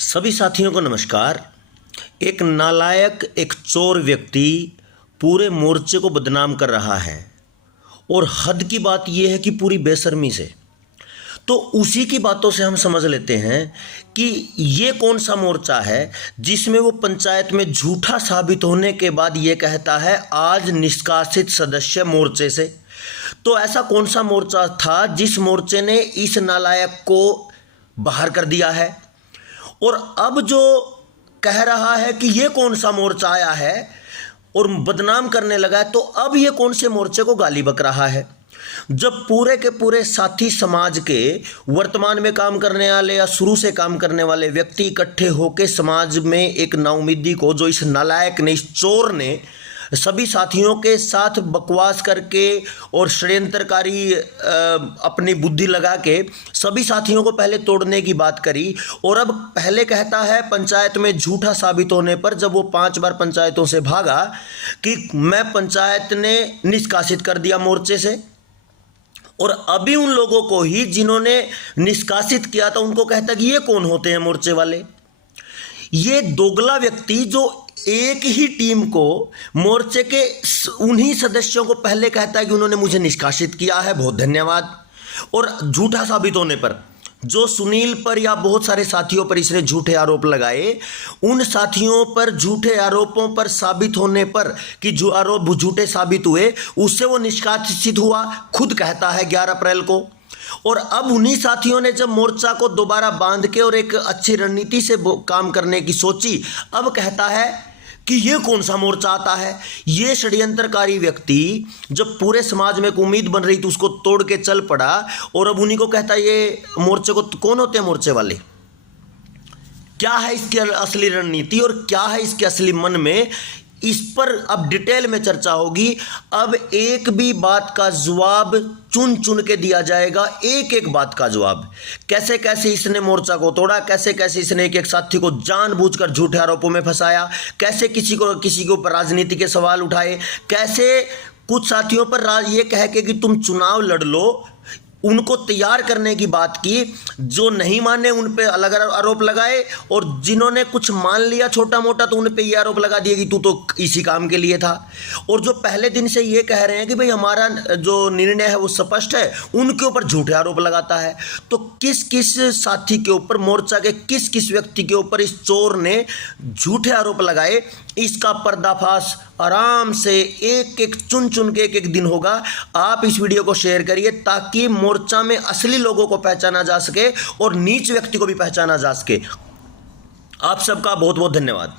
सभी साथियों को नमस्कार। एक नालायक एक चोर व्यक्ति पूरे मोर्चे को बदनाम कर रहा है और हद की बात यह है कि पूरी बेशर्मी से। तो उसी की बातों से हम समझ लेते हैं कि ये कौन सा मोर्चा है जिसमें वो पंचायत में झूठा साबित होने के बाद ये कहता है आज निष्कासित सदस्य मोर्चे से। तो ऐसा कौन सा मोर्चा था जिस मोर्चे ने इस नालायक को बाहर कर दिया है। और अब जो कह रहा है कि ये कौन सा मोर्चा आया है और बदनाम करने लगा है, तो अब ये कौन से मोर्चे को गाली बक रहा है। जब पूरे के पूरे साथी समाज के वर्तमान में काम करने वाले या शुरू से काम करने वाले व्यक्ति इकट्ठे होकर समाज में एक नाउमीदी को, जो इस नालायक ने, इस चोर ने सभी साथियों के साथ बकवास करके और षड्यंत्रकारी अपनी बुद्धि लगा के सभी साथियों को पहले तोड़ने की बात करी। और अब पहले कहता है पंचायत में झूठा साबित होने पर, जब वो 5 बार पंचायतों से भागा, कि मैं पंचायत ने निष्कासित कर दिया मोर्चे से। और अभी उन लोगों को ही जिन्होंने निष्कासित किया था उनको कहता कि ये कौन होते हैं मोर्चे वाले। ये दोगला व्यक्ति जो एक ही टीम को, मोर्चे के उन्हीं सदस्यों को पहले कहता है कि उन्होंने मुझे निष्कासित किया है, बहुत धन्यवाद, और झूठा साबित होने पर जो सुनील पर या बहुत सारे साथियों पर इसने झूठे आरोप लगाए, उन साथियों पर झूठे आरोपों पर साबित होने पर कि जो आरोप झूठे साबित हुए उससे वो निष्कासित हुआ, खुद कहता है 11 अप्रैल को। और अब उन्हीं साथियों ने जब मोर्चा को दोबारा बांध के और एक अच्छी रणनीति से काम करने की सोची, अब कहता है कि ये कौन सा मोर्चा आता है। ये षड्यंत्रकारी व्यक्ति जब पूरे समाज में एक उम्मीद बन रही थी उसको तोड़ के चल पड़ा, और अब उन्हीं को कहता है ये मोर्चे को। कौन होते हैं मोर्चे वाले, क्या है इसकी असली रणनीति और क्या है इसके असली मन में, इस पर अब डिटेल में चर्चा होगी। अब एक भी बात का जवाब चुन चुन के दिया जाएगा, एक एक बात का जवाब। कैसे कैसे इसने मोर्चा को तोड़ा, कैसे कैसे इसने एक एक साथी को जानबूझकर झूठे आरोपों में फंसाया, कैसे किसी के ऊपर राजनीति के सवाल उठाए, कैसे कुछ साथियों पर ये कह के कि तुम चुनाव लड़ लो, उनको तैयार करने की बात की। जो नहीं माने उन पे अलग आरोप लगाए, और जिन्होंने कुछ मान लिया छोटा मोटा तो उन पे ये आरोप लगा दिए कि तू तो इसी काम के लिए था। और जो पहले दिन से ये कह रहे हैं कि भाई हमारा जो निर्णय है वो स्पष्ट है, उनके ऊपर झूठे आरोप लगाता है। तो किस किस साथी के ऊपर, मोर्चा के किस किस व्यक्ति के ऊपर इस चोर ने झूठे आरोप लगाए, इसका पर्दाफाश आराम से एक एक चुन चुन के एक एक दिन होगा। आप इस वीडियो को शेयर करिए ताकि मोर्चा में असली लोगों को पहचाना जा सके और नीच व्यक्ति को भी पहचाना जा सके। आप सबका बहुत बहुत धन्यवाद।